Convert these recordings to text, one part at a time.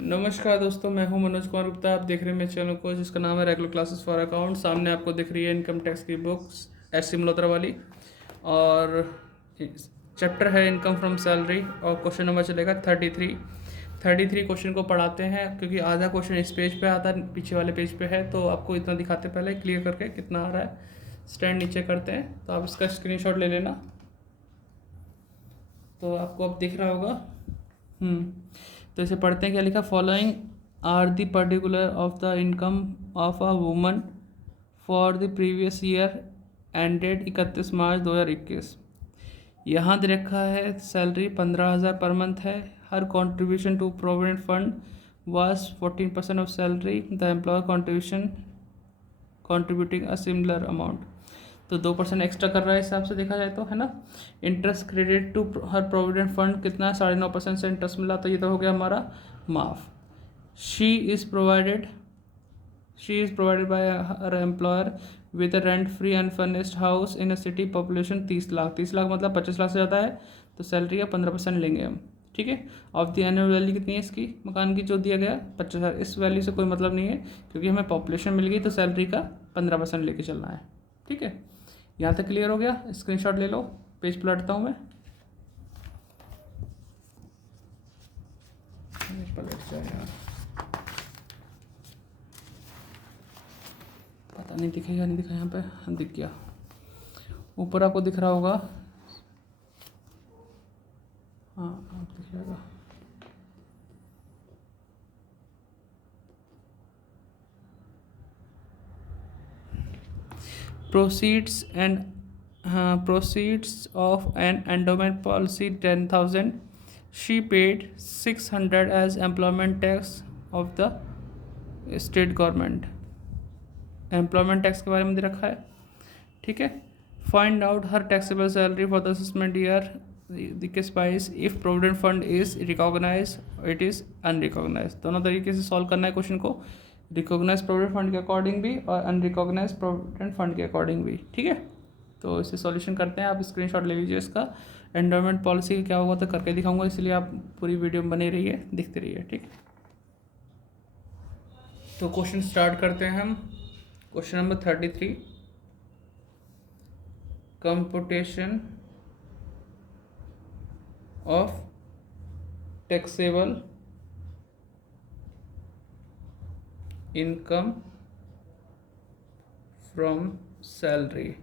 नमस्कार दोस्तों, मैं हूं मनोज कुमार गुप्ता। आप देख रहे हैं मेरे चैनल को जिसका नाम है रेगुलर क्लासेस फॉर अकाउंट। सामने आपको दिख रही है इनकम टैक्स की बुक्स एस सी मल्होत्रा वाली, और चैप्टर है इनकम फ्रॉम सैलरी, और क्वेश्चन नंबर चलेगा 33 क्वेश्चन को पढ़ाते हैं क्योंकि आधा क्वेश्चन इस पेज पे आता है, पीछे वाले पेज पे है, तो आपको इतना दिखाते पहले क्लियर करके कितना आ रहा है। स्टैंड नीचे करते हैं तो आप इसका स्क्रीनशॉट ले लेना, तो आपको अब दिख रहा होगा। तो इसे पढ़ते हैं। क्या लिखा? Following are the particular of the income of a woman for the previous year ended 31 March 2021। यहाँ दे रखा है सैलरी 15,000 पर मंथ है। Her contribution to provident fund was 14% of salary, the employer contribution contributing a similar amount. तो 2% extra कर रहा है हिसाब से देखा जाए तो, है ना। Interest credit to her provident fund कितना? 9.5% से इंटरेस्ट मिला, तो ये तो हो गया हमारा माफ। She is provided by her employer with a rent free unfurnished house in a city population 30 lakh. 30 lakh मतलब 25 लाख से ज़्यादा है, तो सैलरी का 15% लेंगे हम। ठीक है। ऑफ द एनुअल वैल्यू कितनी है इसकी मकान की जो दिया गया 25,000। इस वैल्यू से कोई मतलब नहीं है क्योंकि हमें पॉपुलेशन मिल गई, तो सैलरी का 15% लेके चलना है। ठीक है, यहाँ तक क्लियर हो गया। स्क्रीनशॉट ले लो, पेज पलटता हूँ मैं। पलट जाए यार, पता नहीं दिखेगा नहीं दिखा, यहाँ पे दिख गया। ऊपर आपको दिख रहा होगा, हाँ आप दिख जाएगा। Proceeds of an endowment policy 10,000. She paid 600 as employment tax of the state government. Employment tax के बारे में दे रखा है। ठीक है। Find out her taxable salary for the assessment year के स्पाइस if provident fund is recognise it is unrecognise. दोनों तरीके से सॉल्व करना है क्वेश्चन को, रिकॉग्नाइज प्रोविडेंट फंड के अकॉर्डिंग भी और अनरिकॉग्नाइज प्रोविडेंट फंड के अकॉर्डिंग भी। ठीक है, तो इसे सॉल्यूशन करते हैं। आप स्क्रीनशॉट ले लीजिए इसका। एंडोमेंट पॉलिसी क्या होगा तो करके दिखाऊंगा, इसलिए आप पूरी वीडियो में बने रहिए, दिखते रहिए। ठीक है, तो क्वेश्चन स्टार्ट करते हैं हम। Question number 33, computation of taxable income from salary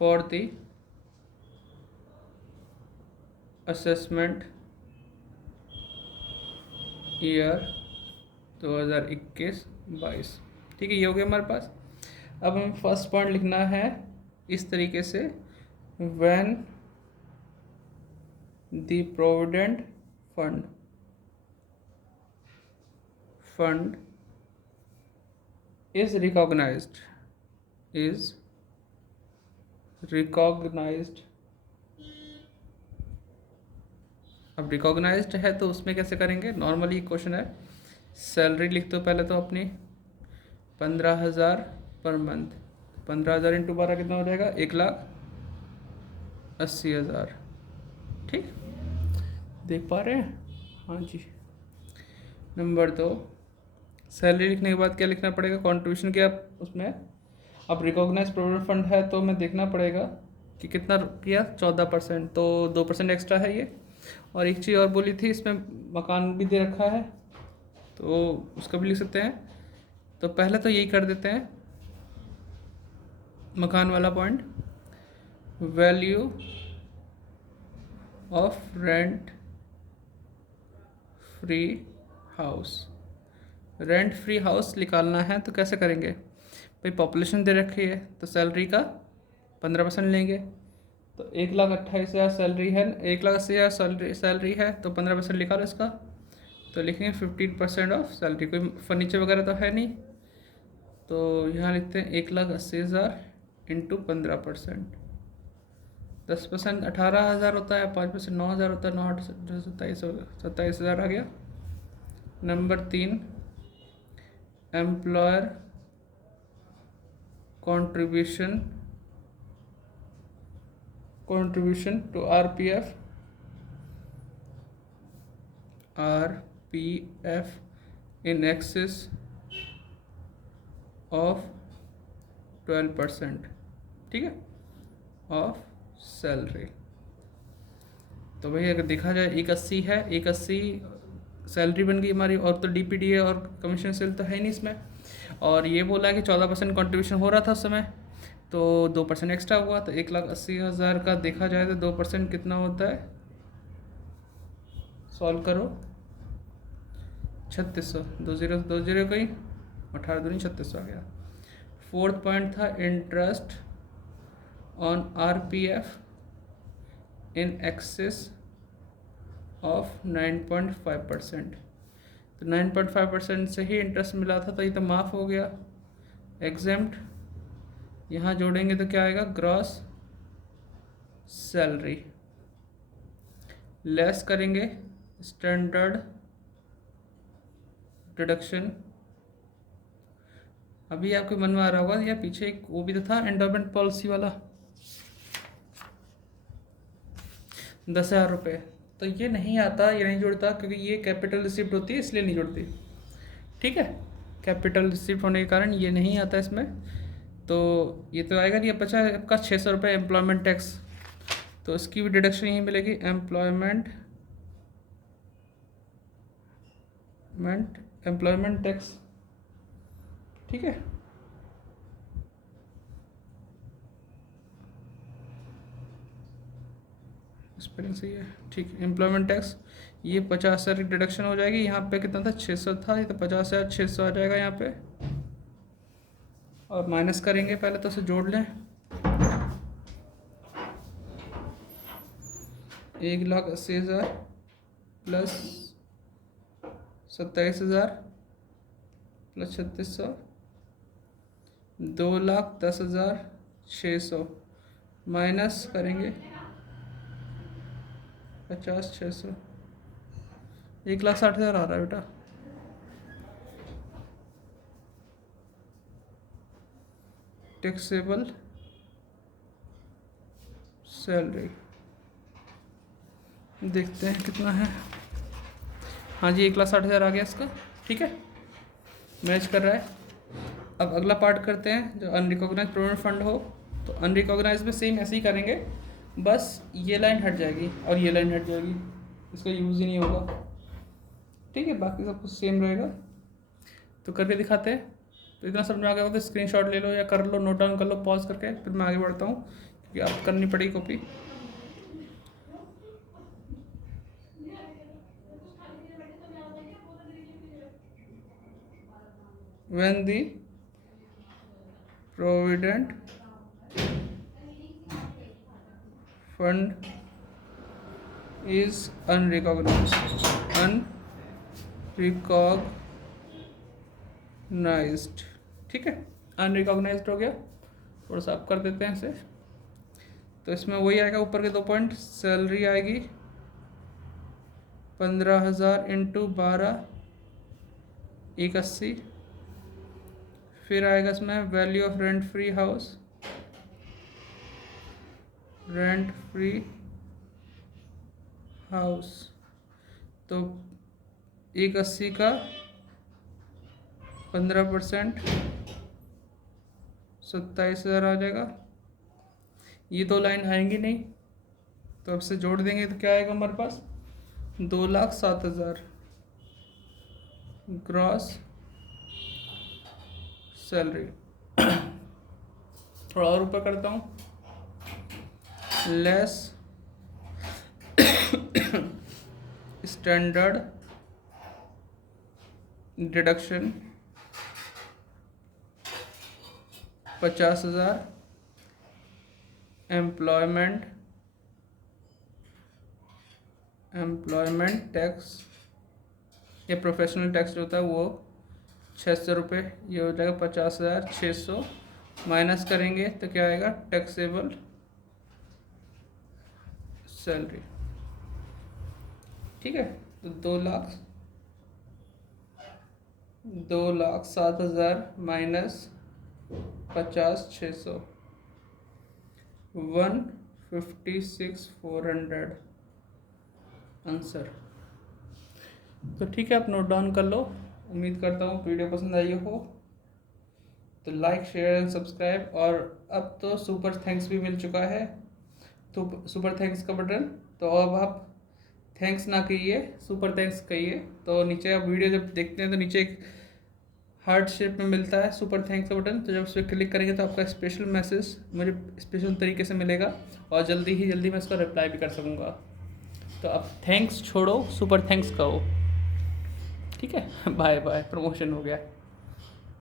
for the assessment year 2021-22। ठीक है, ये हो गया हमारे पास। अब हमें फर्स्ट पॉइंट लिखना है इस तरीके से, when the provident fund is recognised अब रिकॉग्नाइज्ड है तो उसमें कैसे करेंगे? नॉर्मली क्वेश्चन है, सैलरी लिख दो पहले तो अपनी 15,000 पर मंथ। 15,000 इंटू 12 कितना हो जाएगा? 1,80,000। ठीक, देख पा रहे हैं? हाँ जी। नंबर 2, सैलरी लिखने के बाद क्या लिखना पड़ेगा? कॉन्ट्रीब्यूशन किया उसमें। अब रिकॉग्नाइज प्रोविडेंट फंड है तो हमें देखना पड़ेगा कि कितना किया, 14%, तो 2% एक्स्ट्रा है ये। और एक चीज़ और बोली थी, इसमें मकान भी दे रखा है तो उसका भी लिख सकते हैं। तो पहले तो यही कर देते हैं, मकान वाला point, value of rent free house. Rent free house निकालना है तो कैसे करेंगे भाई? पॉपुलेशन दे रखी है तो सैलरी का 15% लेंगे, तो 1,28,000 सैलरी है, 1,80,000 सैलरी है, तो 15% निकालो इसका, तो लिखेंगे 15% ऑफ सैलरी। कोई फर्नीचर वगैरह तो है नहीं, तो यहाँ लिखते हैं 1,80,000 इंटू 15%। 10% 18,000 होता है, 5% 9,000 होता है, 9 27,000 आ गया। Number 3, employer contribution to RPF RPF in excess of 12%, ठीक है, ऑफ सैलरी। तो भाई अगर देखा जाए 180 है, 180 सैलरी बन गई हमारी, और तो DPD है और कमीशन सेल तो है नहीं इसमें। और ये बोला कि 14% कॉन्ट्रीब्यूशन हो रहा था उस समय, तो 2% एक्स्ट्रा हुआ, तो 1,80,000 का देखा जाए तो 2% कितना होता है, सॉल्व करो, 3600, 20 गई, 18 दूनी 3600 आ गया। फोर्थ पॉइंट था interest on RPF in excess of 9.5%, तो 9.5% से ही इंटरेस्ट मिला था, तो ये तो माफ़ हो गया, एग्जेम्प्ट। यहाँ जोड़ेंगे तो क्या आएगा, ग्रॉस सैलरी, लेस करेंगे स्टैंडर्ड डिडक्शन। अभी आपके मन में आ रहा होगा या पीछे एक वो भी तो था एंडोमेंट पॉलिसी वाला, 10,000 रुपये, तो ये नहीं आता, ये नहीं जुड़ता, क्योंकि ये कैपिटल रिसिप्ट होती है इसलिए नहीं जुड़ती, ठीक है, कैपिटल रिसिप्ट होने के कारण ये नहीं आता इसमें। तो ये तो आएगा नहीं, अब बचा आपका 600 रुपये एम्प्लॉयमेंट टैक्स, तो इसकी भी डिडक्शन यही मिलेगी, एम्प्लॉयमेंट टैक्स, ठीक है। स्पेलिंग सही है, ठीक है, एम्प्लॉयमेंट टैक्स, ये 50,000 की डिडक्शन हो जाएगी, यहाँ पे कितना था 600 था, ये तो 50,600 आ जाएगा यहाँ पे, और माइनस करेंगे, पहले तो उसे जोड़ लें, 1,80,000 प्लस 27,000 प्लस 3600, 2,10,600 माइनस करेंगे 50,600, 1,60,000 आ रहा है बेटा, टैक्सेबल सैलरी देखते हैं कितना है। हाँ जी, 1,60,000 आ गया इसका, ठीक है, मैच कर रहा है। अब अगला पार्ट करते हैं, जो अनरिकॉग्नाइज प्रोविडेंट फंड हो, तो अनरिकॉग्नाइज में सेम ऐसे ही करेंगे, बस ये लाइन हट जाएगी और ये लाइन हट जाएगी, इसका यूज़ ही नहीं होगा, ठीक है, बाकी सब कुछ सेम रहेगा। तो करके दिखाते हैं, तो इतना समझ में आ गया हो तो स्क्रीनशॉट ले लो या कर लो, नोट डाउन कर लो पॉज करके, फिर मैं आगे बढ़ता हूँ, क्योंकि अब करनी पड़ेगी copy. When the provident fund is unrecognized, ठीक है, अनरिकॉग्नाइज्ड हो गया, थोड़ा सा अप कर देते हैं इसे, तो इसमें वही आएगा, ऊपर के 2 पॉइंट, सैलरी आएगी 15,000 इंटू 12, 180, फिर आएगा इसमें value of rent free house, तो 180 का 15%, 27,000 आ जाएगा। ये 2 लाइन आएंगी नहीं, तो अब से जोड़ देंगे तो क्या आएगा हमारे पास, 2,07,000 ग्रॉस सैलरी। थोड़ा और ऊपर करता हूँ, less standard deduction 50,000, employment tax या प्रोफेशनल टैक्स जो होता है वो 600 रुपये, ये हो जाएगा 50,600, माइनस करेंगे तो क्या आएगा, टैक्सेबल सैलरी, ठीक है। तो 2,07,000 माइनस 50,600, 156,400 आंसर। तो ठीक है, आप नोट डाउन कर लो। उम्मीद करता हूँ वीडियो पसंद आई हो, तो लाइक शेयर एंड सब्सक्राइब। और अब तो सुपर थैंक्स भी मिल चुका है, तो सुपर थैंक्स का बटन, तो अब आप थैंक्स ना कहिए, सुपर थैंक्स कहिए। तो नीचे आप वीडियो जब देखते हैं तो नीचे एक हार्ट शेप में मिलता है सुपर थैंक्स का बटन, तो जब उस पर क्लिक करेंगे तो आपका स्पेशल मैसेज मुझे स्पेशल तरीके से मिलेगा और जल्दी मैं इसका रिप्लाई भी कर सकूँगा। तो अब थैंक्स छोड़ो, सुपर थैंक्स कहो। ठीक है, बाय बाय, प्रमोशन हो गया।